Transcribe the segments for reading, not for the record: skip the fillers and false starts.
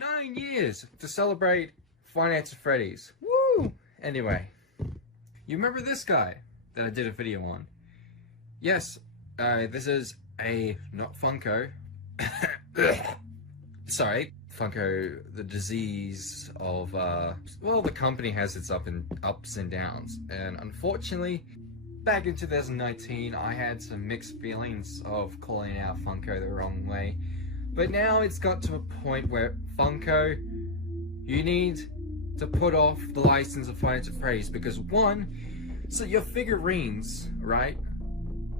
9 years to celebrate Finance at Freddy's. Woo! Anyway, you remember this guy that I did a video on? Yes, this is a, not Funko. Sorry, Funko, the disease of, well, the company has its ups and downs, and unfortunately, back in 2019, I had some mixed feelings of calling out Funko the wrong way. But now it's got to a point where Funko, you need to put off the license of Finance at Freddy's because one, so your figurines, right?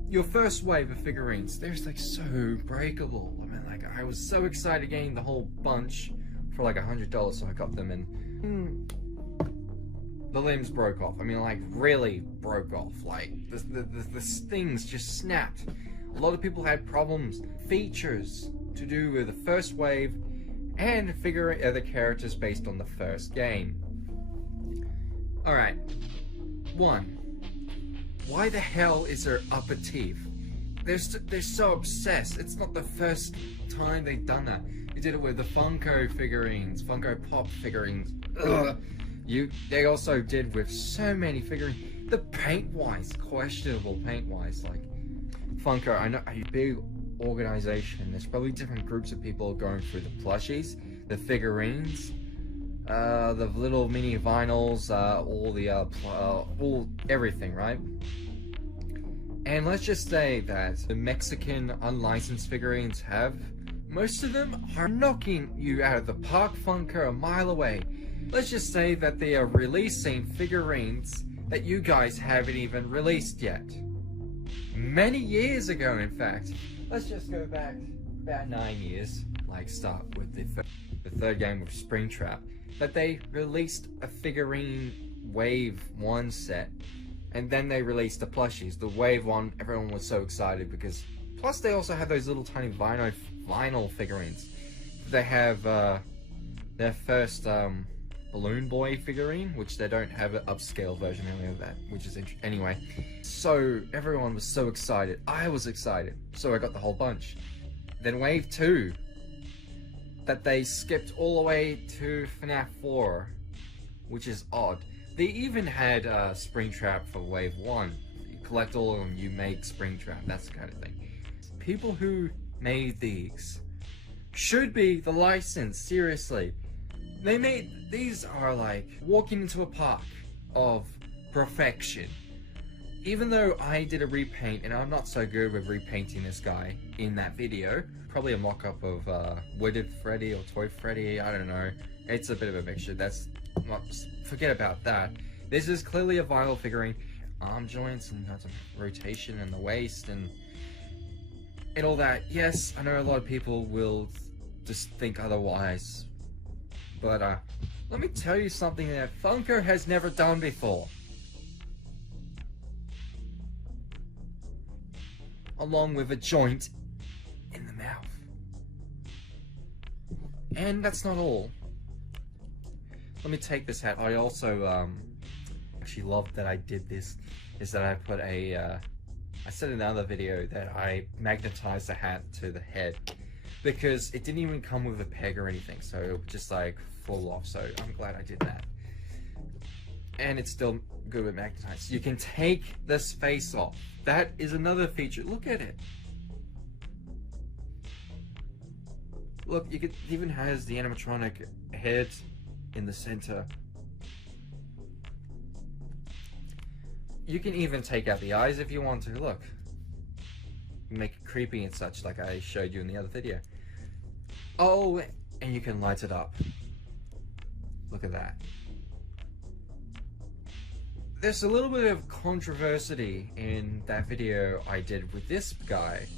Your first wave of figurines, they're like so breakable. I mean, like, I was so excited getting the whole bunch for like $100, so I got them, and the limbs broke off. I mean, like, really broke off. Like, the things just snapped. A lot of people had problems, features to do with the first wave, and figuring other characters based on the first game. Alright. 1. Why the hell is there upper teeth? They're so obsessed. It's not the first time they've done that. You did it with the Funko figurines, Funko Pop figurines. Ugh. They also did with so many figurines. The paint-wise, questionable paint-wise. Like, Funko, I know, a big organization. There's probably different groups of people going through the plushies, the figurines, the little mini vinyls, all everything, right? And let's just say that the Mexican unlicensed figurines most of them are knocking you out of the park. Funko a mile away. Let's just say that they are releasing figurines that you guys haven't even released yet. Many years ago, in fact. Let's just go back about 9 years, like start with the third game of Springtrap, that they released a figurine Wave 1 set, and then they released the plushies. The Wave 1, everyone was so excited because, plus they also have those little tiny vinyl figurines. They have their first Balloon Boy figurine, which they don't have an upscale version of that, which is anyway. So everyone was so excited. I was excited, so I got the whole bunch. Then Wave 2, that they skipped all the way to FNAF 4, which is odd. They even had Springtrap for Wave 1. You collect all of them, you make Springtrap, that's the kind of thing. People who made these should be the license, seriously. These are like walking into a park of perfection. Even though I did a repaint, and I'm not so good with repainting this guy in that video, probably a mock-up of Wooded Freddy or Toy Freddy, I don't know. It's a bit of a mixture, forget about that. This is clearly a vinyl figurine. Arm joints and got some rotation in the waist and all that. Yes, I know a lot of people will just think otherwise. But, let me tell you something that Funko has never done before. Along with a joint in the mouth. And that's not all. Let me take this hat. I also, actually love that I did this, is that I put I said in another video that I magnetized the hat to the head. Because it didn't even come with a peg or anything, so it would just like fall off, so I'm glad I did that. And it's still good with magnetized. You can take this face off. That is another feature. Look at it. Look, it even has the animatronic head in the center. You can even take out the eyes if you want to. Look. Make it creepy and such, like I showed you in the other video. Oh, and you can light it up. Look at that. There's a little bit of controversy in that video I did with this guy.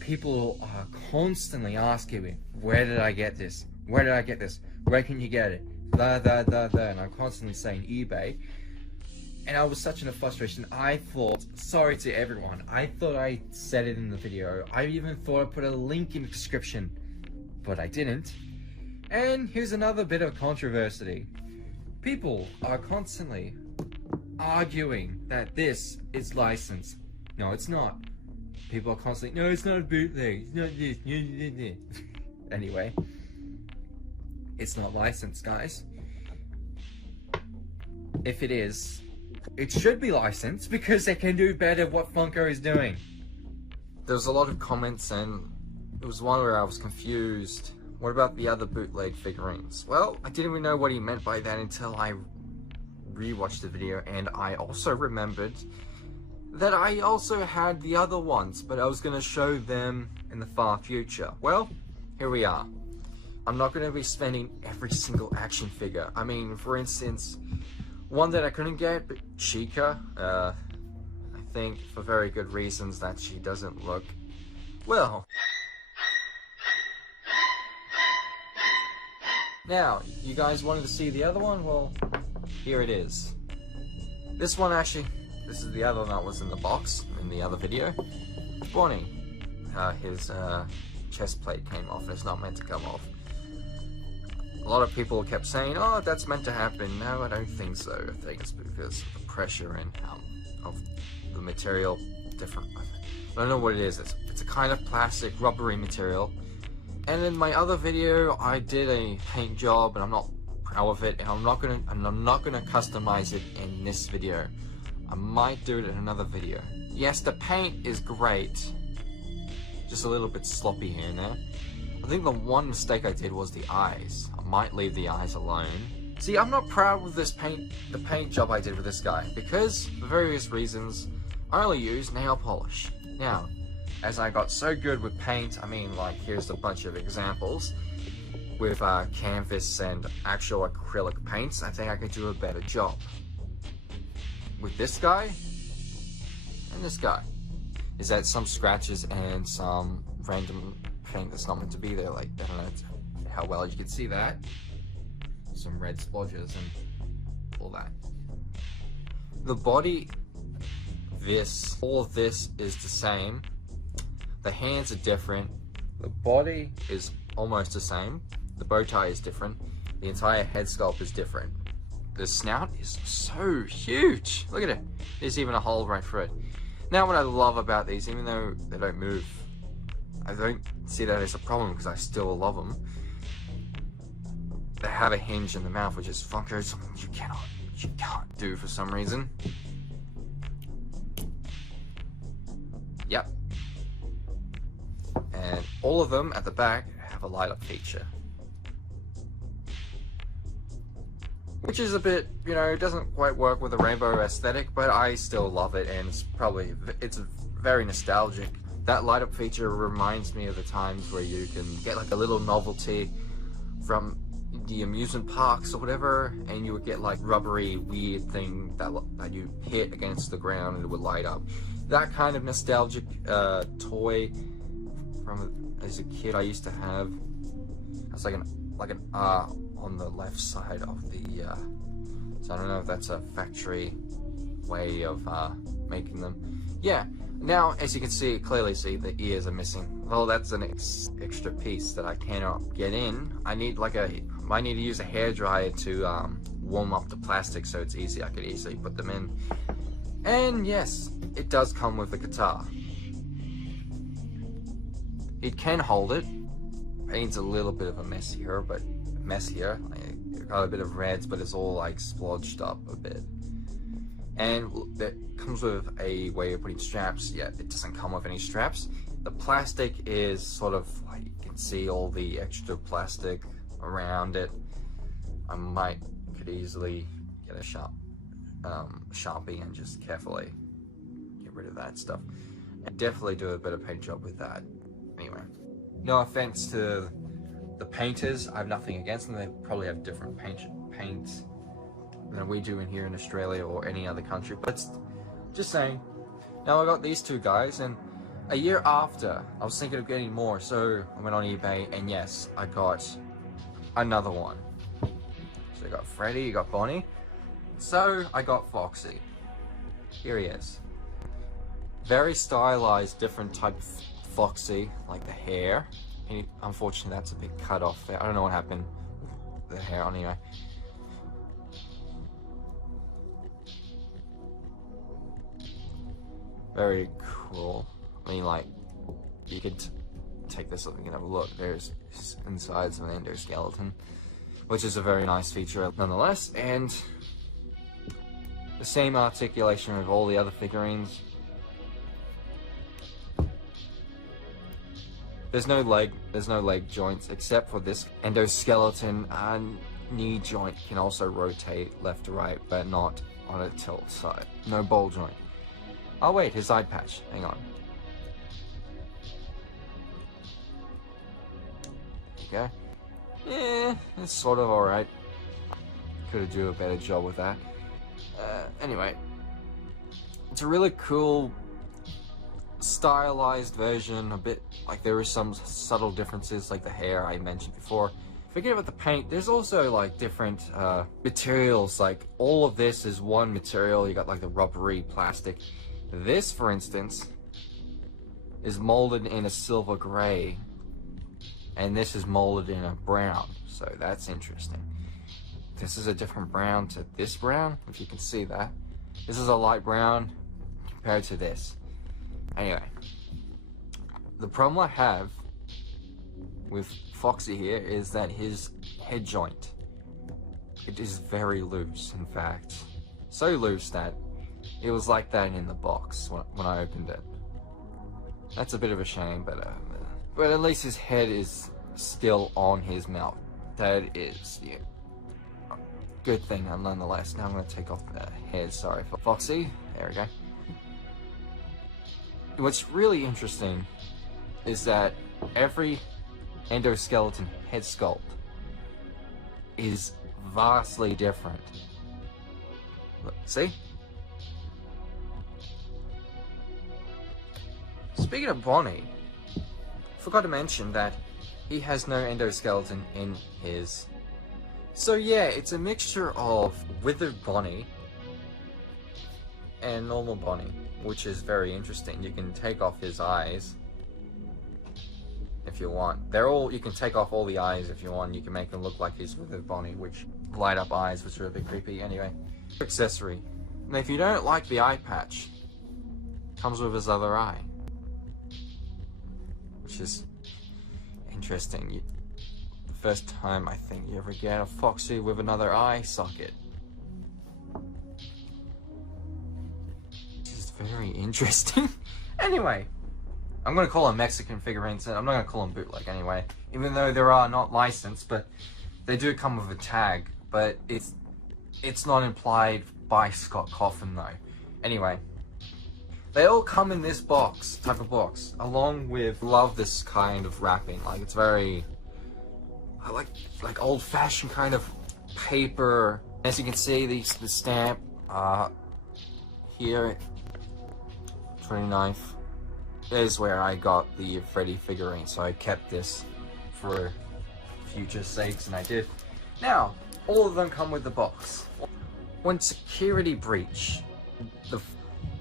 People are constantly asking me, where did I get this? Where did I get this? Where can you get it? And I'm constantly saying eBay. And I was such in a frustration, I thought, sorry to everyone, I thought I said it in the video. I even thought I put a link in the description, but I didn't. And here's another bit of controversy. People are constantly arguing that this is licensed. No, it's not. People are constantly, no, it's not a bootleg, it's not this. Anyway, it's not licensed, guys. If it is, it should be licensed because they can do better what Funko is doing. There was a lot of comments and it was one where I was confused. What about the other bootleg figurines? Well, I didn't even know what he meant by that until I rewatched the video, and I also remembered that I also had the other ones, but I was going to show them in the far future. Well, here we are. I'm not going to be spending every single action figure. I mean, for instance, one that I couldn't get, but Chica, I think for very good reasons that she doesn't look, well. Now, you guys wanted to see the other one? Well, here it is. This one actually, this is the other one that was in the box in the other video. Bonnie, his chest plate came off and it's not meant to come off. A lot of people kept saying, oh, that's meant to happen. No, I don't think so. I think it's because of the pressure and of the material different. I don't know what it is. It's a kind of plastic, rubbery material. And in my other video, I did a paint job, and I'm not proud of it, and I'm not gonna customize it in this video. I might do it in another video. Yes, the paint is great, just a little bit sloppy here and there. I think the one mistake I did was the eyes. I might leave the eyes alone. See, I'm not proud with this the paint job I did with this guy, because for various reasons, I only use nail polish. Now, as I got so good with paint, I mean, like, here's a bunch of examples with canvas and actual acrylic paints. I think I could do a better job with this guy and this guy. Is that some scratches and some random paint that's not meant to be there, like, I don't know how well you can see that. Some red splodges and all that. The body, all of this is the same. The hands are different. The body is almost the same. The bow tie is different. The entire head sculpt is different. The snout is so huge. Look at it. There's even a hole right through it. Now, what I love about these, even though they don't move, I don't see that as a problem because I still love them. They have a hinge in the mouth, which is Funko, something you can't do for some reason. Yep. And all of them at the back have a light up feature, which is a bit, you know, it doesn't quite work with the rainbow aesthetic, but I still love it, and it's very nostalgic. That light up feature reminds me of the times where you can get like a little novelty from the amusement parks or whatever, and you would get like rubbery weird thing that you hit against the ground and it would light up. That kind of nostalgic toy from as a kid I used to have. It's like an R on the left side of the so I don't know if that's a factory way of making them. Yeah, now as you can see, clearly see the ears are missing. Well, that's an extra piece that I cannot get in. I need to use a hairdryer to warm up the plastic so it's easy. I could easily put them in. And yes, it does come with a guitar. It can hold it. Paint's a little bit of a mess here, but messier. Like, got a bit of reds, but it's all like splodged up a bit. And that comes with a way of putting straps. Yeah, it doesn't come with any straps. The plastic is sort of like, you can see all the extra plastic around it. I could easily get a Sharpie and just carefully get rid of that stuff. And definitely do a better paint job with that. Anyway, no offense to the painters, I have nothing against them. They probably have different paints than we do in here in Australia or any other country, but just saying. Now I got these two guys, and a year after I was thinking of getting more, so I went on eBay, and yes, I got another one. So I got Freddy, you got Bonnie, so I got Foxy. Here he is. Very stylized, different type of Foxy, like the hair. Unfortunately, that's a bit cut off there. I don't know what happened with the hair on anyway. Very cool. I mean, like, you could take this up and have a look. There's his insides of an endoskeleton. which is a very nice feature nonetheless, and the same articulation of all the other figurines. There's no leg joints except for this endoskeleton, and knee joint can also rotate left to right, but not on a tilt side. No ball joint. Oh wait, his eye patch. Hang on. There you go. Yeah, it's sort of alright. Could have do a better job with that. Anyway, it's a really cool stylized version, a bit like there are some subtle differences like the hair I mentioned before. Forget about the paint, there's also like different materials, like all of this is one material. You got like the rubbery plastic. This, for instance, is molded in a silver gray, and this is molded in a brown, so that's interesting. This is a different brown to this brown, if you can see that. This is a light brown compared to this. Anyway, the problem I have with Foxy here is that his head joint, it is very loose, in fact. So loose that it was like that in the box when I opened it. That's a bit of a shame, but at least his head is still on his mouth. That is, yeah, good thing nonetheless. Now I'm going to take off the head, sorry for Foxy. There we go. What's really interesting is that every endoskeleton head sculpt is vastly different. Look, see? Speaking of Bonnie, forgot to mention that he has no endoskeleton in his. So yeah, it's a mixture of withered Bonnie and normal Bonnie, which is very interesting. You can take off his eyes if you want. You can take off all the eyes if you want. You can make them look like his withered Bonnie, which light up eyes, which are a bit creepy. Anyway, accessory. Now, if you don't like the eye patch, comes with his other eye, which is interesting. The first time I think you ever get a Foxy with another eye socket. Very interesting. Anyway, I'm gonna call them Mexican figurines, and I'm not gonna call them bootleg anyway, even though they are not licensed, but they do come with a tag, but it's not implied by Scott Coffin though. Anyway, they all come in this type of box, along with, love this kind of wrapping, like it's very, I like old-fashioned kind of paper. As you can see, the stamp here, 29th, is where I got the Freddy figurine, so I kept this for future sakes, and I did. Now, all of them come with the box. When Security Breach,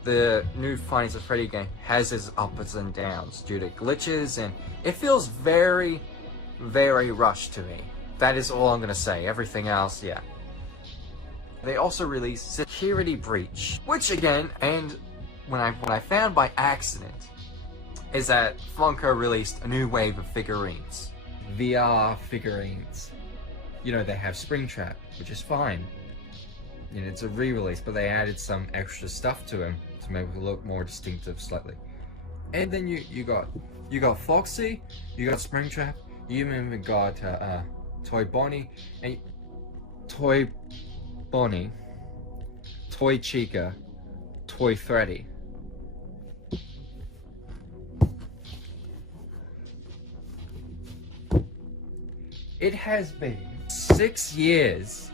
the new Findings of Freddy game, has its ups and downs due to glitches, and it feels very, very rushed to me. That is all I'm gonna say. Everything else, yeah. They also released Security Breach, which again, and what I found by accident is that Funko released a new wave of figurines. VR figurines. You know, they have Springtrap, which is fine. You know, it's a re-release, but they added some extra stuff to him to make it look more distinctive slightly. And then you got Foxy, you got Springtrap, you even got Toy Bonnie, and Toy Bonnie, Toy Chica, Toy Freddy. It has been 6 years,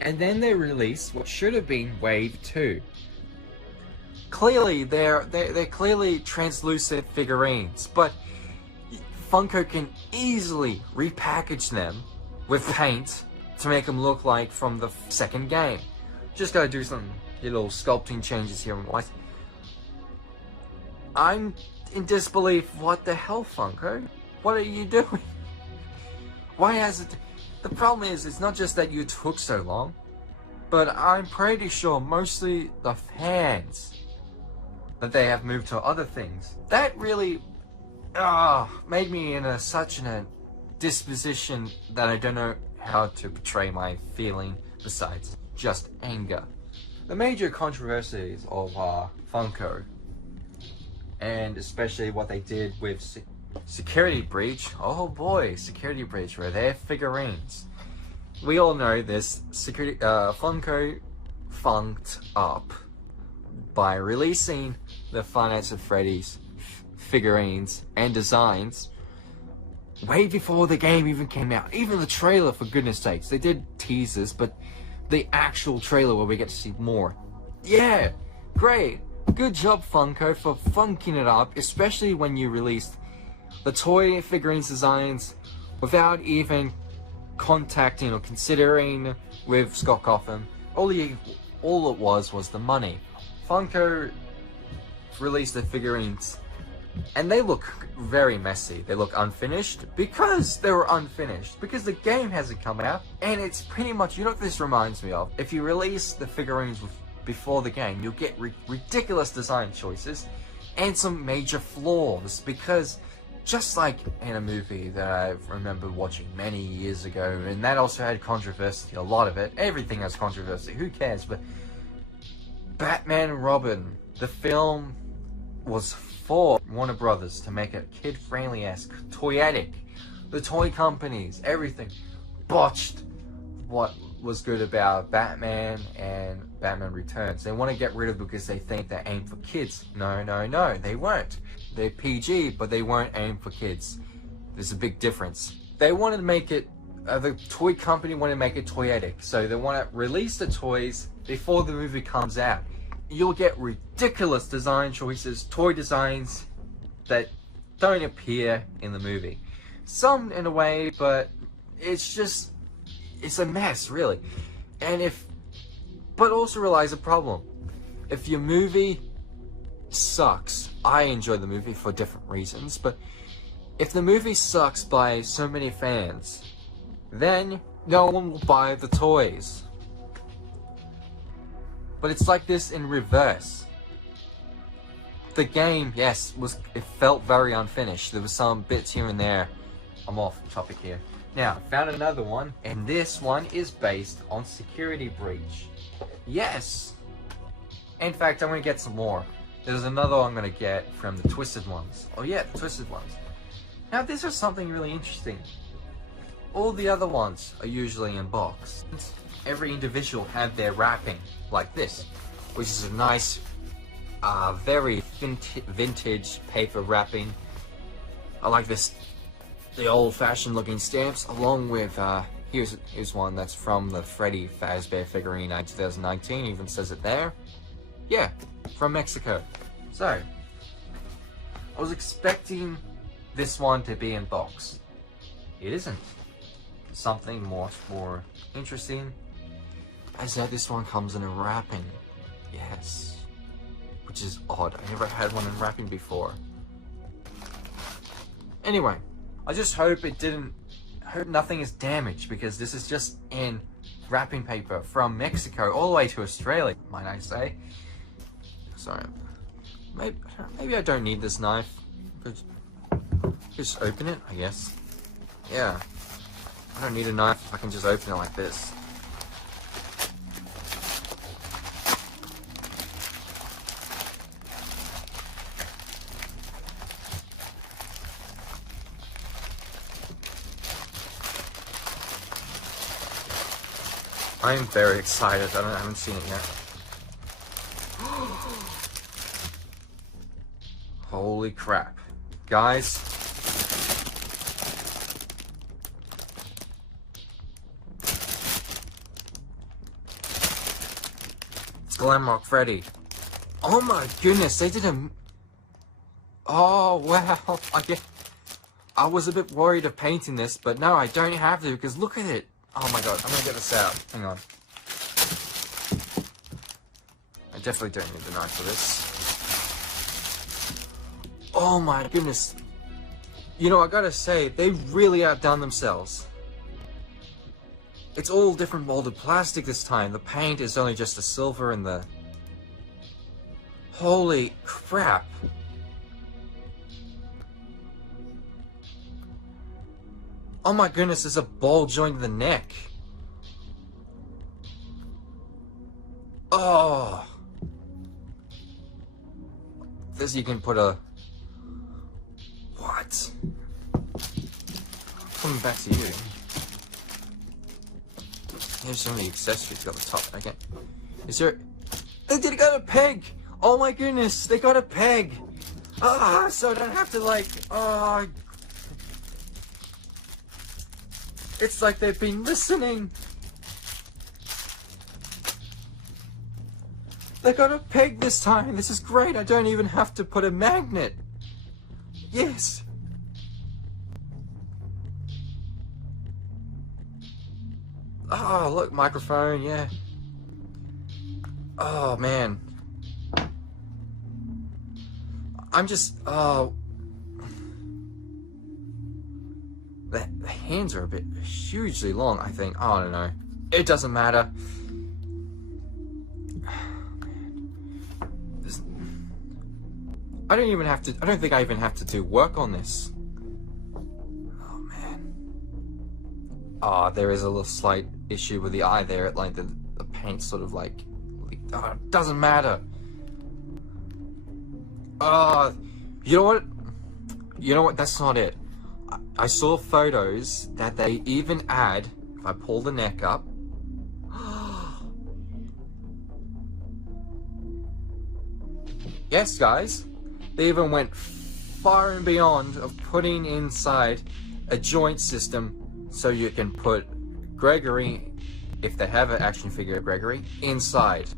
and then they released what should have been Wave 2. Clearly, they're clearly translucent figurines, but Funko can easily repackage them with paint to make them look like from the second game. Just gotta do some little sculpting changes here and what. I'm in disbelief. What the hell, Funko? What are you doing? Why has it... The problem is, it's not just that you took so long, but I'm pretty sure mostly the fans that they have moved to other things. That really made me in such a disposition that I don't know how to portray my feeling besides just anger. The major controversies of Funko, and especially what they did with Security Breach. Oh boy, Security Breach, where their figurines. We all know this. Funko funked up by releasing the Five Nights at Freddy's figurines and designs way before the game even came out. Even the trailer, for goodness sakes. They did teasers, but the actual trailer where we get to see more. Yeah, great. Good job, Funko, for funking it up, especially when you released the toy figurines designs without even contacting or considering with Scott Cotham. All it was the money. Funko released the figurines and they look very messy. They look unfinished because they were unfinished, because the game hasn't come out, and it's pretty much, you know what this reminds me of? If you release the figurines before the game, you'll get ridiculous design choices and some major flaws, because just like in a movie that I remember watching many years ago, and that also had controversy, a lot of it, everything has controversy, who cares, but Batman and Robin, the film was for Warner Brothers to make it kid-friendly-esque, toyetic. The toy companies, everything, botched what was good about Batman and Batman Returns. They want to get rid of it because they think they're aimed for kids. No, no, no, they weren't. They're PG, but they weren't aimed for kids. There's a big difference. They wanted to make it, the toy company wanted to make it toyetic, so they want to release the toys before the movie comes out. You'll get ridiculous design choices, toy designs that don't appear in the movie. Some in a way, but it's just, it's a mess, really. But also realize a problem. If your movie sucks, I enjoy the movie for different reasons, but if the movie sucks by so many fans, then no one will buy the toys. But it's like this in reverse. The game, yes, it felt very unfinished. There were some bits here and there. I'm off topic here. Now, found another one, and this one is based on Security Breach. Yes! In fact, I'm going to get some more. There's another one I'm going to get from the Twisted Ones. Oh yeah, the Twisted Ones. Now, this is something really interesting. All the other ones are usually in box. Every individual had their wrapping like this, which is a nice, very vintage paper wrapping. I like this, the old-fashioned looking stamps, along with, here's one that's from the Freddy Fazbear figurine 2019, even says it there. Yeah, from Mexico. So, I was expecting this one to be in box. It isn't. Something much more interesting. As now this one comes in a wrapping. Yes. Which is odd. I never had one in wrapping before. Anyway, I just hope hope nothing is damaged, because this is just in wrapping paper from Mexico all the way to Australia, might I say. Sorry. Maybe I don't need this knife. Just open it, I guess. Yeah. I don't need a knife if I can just open it like this. I am very excited. I haven't seen it yet. Holy crap. Guys. It's Glamrock Freddy. Oh my goodness, they did a... Oh wow. I was a bit worried of painting this, but no, I don't have to, because look at it. Oh my god, I'm gonna get this out. Hang on. I definitely don't need the knife for this. Oh my goodness. You know, I gotta say, they really outdone themselves. It's all different molded plastic this time. The paint is only just the silver and the... Holy crap. Oh my goodness, there's a ball joint in the neck. Oh. This you can put a... What? Coming back to you. Here's some of the accessories got the top. Okay. Is there... They did got a peg! Oh my goodness, they got a peg! Ah, so I don't have to like... Oh... It's like they've been listening! They got a peg this time! This is great! I don't even have to put a magnet! Yes! Oh, look, microphone, yeah. Oh, man. I'm just, oh. The hands are a bit hugely long, I think. Oh, I don't know. It doesn't matter. I don't even have to, I don't think I even have to do work on this. Oh, man. Ah, there is a little slight issue with the eye there. Like, the paint sort of like, oh, it doesn't matter. You know what? You know what? That's not it. I saw photos that they even add, if I pull the neck up, yes guys, they even went far and beyond of putting inside a joint system so you can put Gregory, if they have an action figure of Gregory, inside.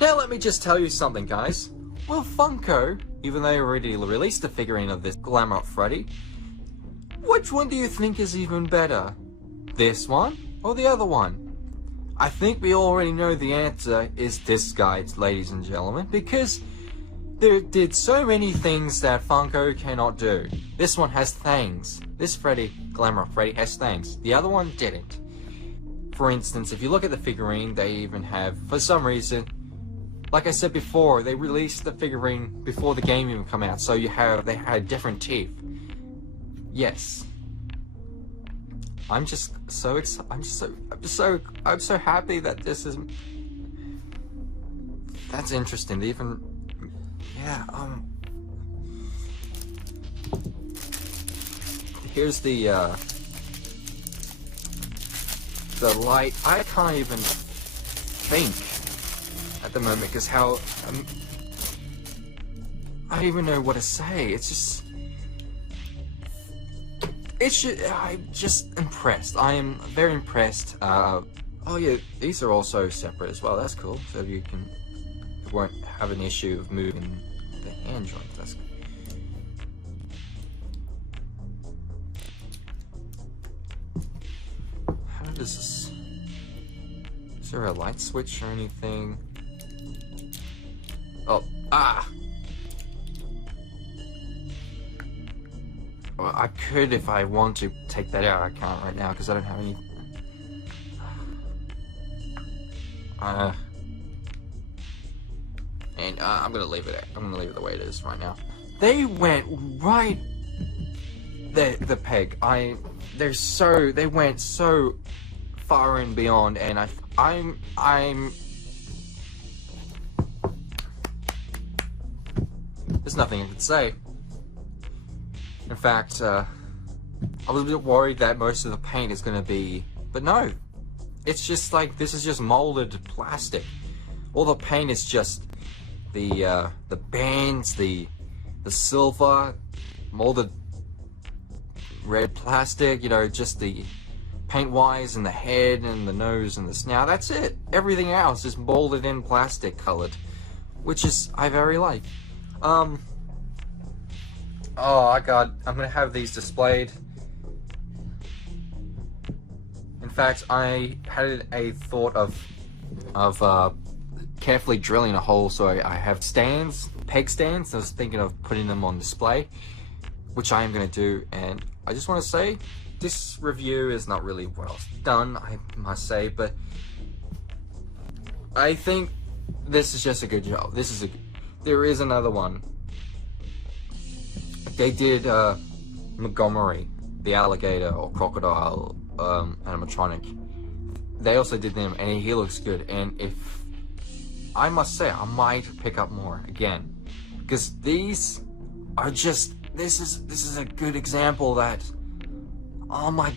Now let me just tell you something, guys. Well, Funko, even though they already released a figurine of this Glamour Freddy, which one do you think is even better? This one or the other one? I think we already know the answer is this guy, ladies and gentlemen, because they did so many things that Funko cannot do. This one has things. This Freddy, Glamour Freddy, has things. The other one didn't. For instance, if you look at the figurine, they even have, for some reason, like I said before, they released the figurine before the game even come out, so they had different teeth. Yes. I'm so happy that this is... That's interesting. They even... Yeah, here's the light. I can't even think at the moment, because how I don't even know what to say. I'm just impressed. I am very impressed. Oh yeah, these are also separate as well. That's cool. So you won't have an issue of moving the hand joint. That's good. How does this? Is there a light switch or anything? Oh, Well, I could if I want to take that out. I can't right now because I don't have any. And I'm gonna leave it. I'm gonna leave it the way it is right now. They went right. The peg. They went so far and beyond, and I'm. There's nothing I can say. In fact, I was a bit worried that most of the paint is going to be... But no. It's just like, this is just molded plastic. All the paint is just the bands, the silver, molded red plastic, you know, just the paint wires and the head and the nose and the snout. That's it. Everything else is molded in plastic colored, which is, I very like. Oh god, I'm gonna have these displayed. In fact, I had a thought of carefully drilling a hole so I have stands, peg stands. I was thinking of putting them on display, which I am gonna do. And I just want to say, this review is not really well done, I must say, but I think this is just a good job. There is another one. They did Montgomery, the alligator or crocodile animatronic. They also did them, and he looks good. And if I must say, I might pick up more again, because these are just, this is a good example that, oh my,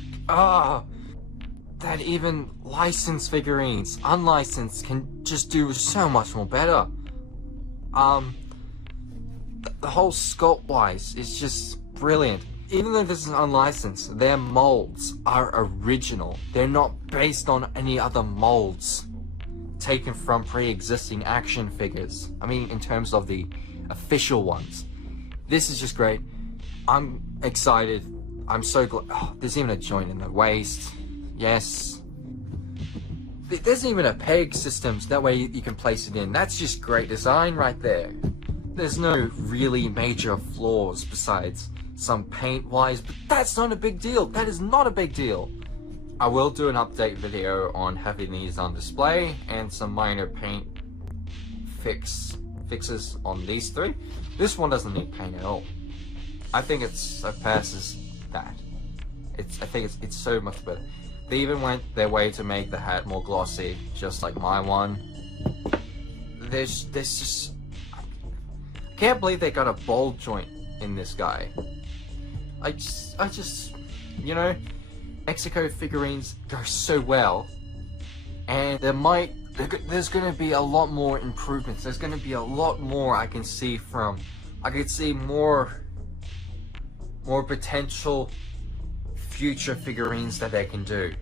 that even licensed figurines, unlicensed, can just do so much more better. The whole sculpt wise is just brilliant. Even though this is unlicensed, their molds are original. They're not based on any other molds taken from pre-existing action figures. I mean, in terms of the official ones. This is just great. I'm excited. I'm so glad. Oh, there's even a joint in the waist. Yes. There's even a peg system, so that way you can place it in. That's just great design right there. There's no really major flaws besides some paint wise, but that's not a big deal. That is not a big deal. I will do an update video on having these on display and some minor paint fixes on these three. This one doesn't need paint at all. I think it passes that. I think it's so much better. They even went their way to make the hat more glossy, just like my one. There's just, I can't believe they got a ball joint in this guy. I just, you know, Mexico figurines go so well, and there's gonna be a lot more improvements. There's gonna be a lot more I can see more potential future figurines that they can do.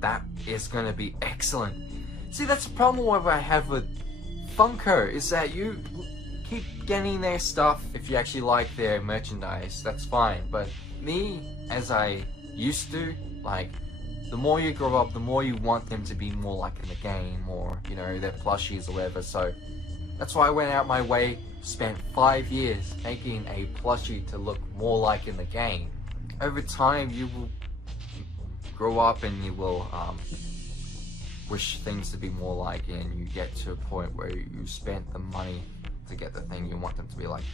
That is gonna be excellent. See, that's the problem what I have with Funko, is that you keep getting their stuff. If you actually like their merchandise, that's fine, but me, as I used to, like, the more you grow up, the more you want them to be more like in the game, or, you know, their plushies or whatever. So that's why I went out my way, spent 5 years making a plushie to look more like in the game. Over time, you will grow up and you will wish things to be more like, and you get to a point where you spent the money to get the thing you want them to be like.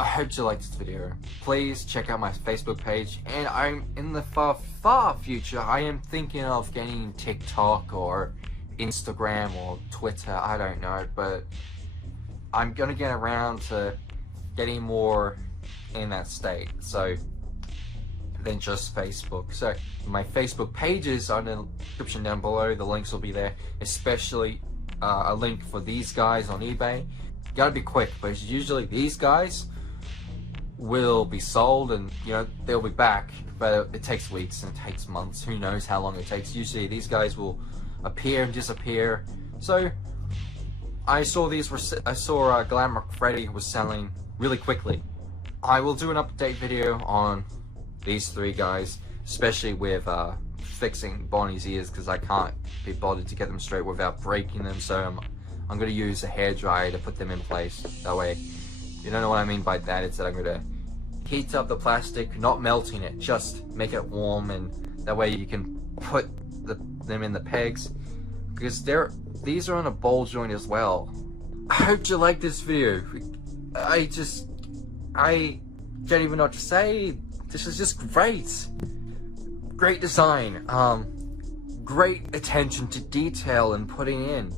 I hope you liked this video. Please check out my Facebook page, and I'm in the far future, I am thinking of getting TikTok or Instagram or Twitter, I don't know, but I'm gonna get around to getting more in that state, so than just Facebook. So my Facebook pages are in the description down below. The links will be there, especially a link for these guys on eBay. Gotta be quick, but usually these guys will be sold, and you know, they'll be back, but it takes weeks and it takes months. Who knows how long it takes. Usually these guys will appear and disappear. So I saw Glamour Freddy was selling really quickly. I will do an update video on these three guys, especially with fixing Bonnie's ears, because I can't be bothered to get them straight without breaking them. So I'm going to use a hairdryer to put them in place. That way, you don't know what I mean by that. It's that I'm going to heat up the plastic, not melting it, just make it warm, and that way you can put them in the pegs, because these are on a ball joint as well. I hope you like this video. I don't even know what to say. This is just great. Great design. Great attention to detail and putting in.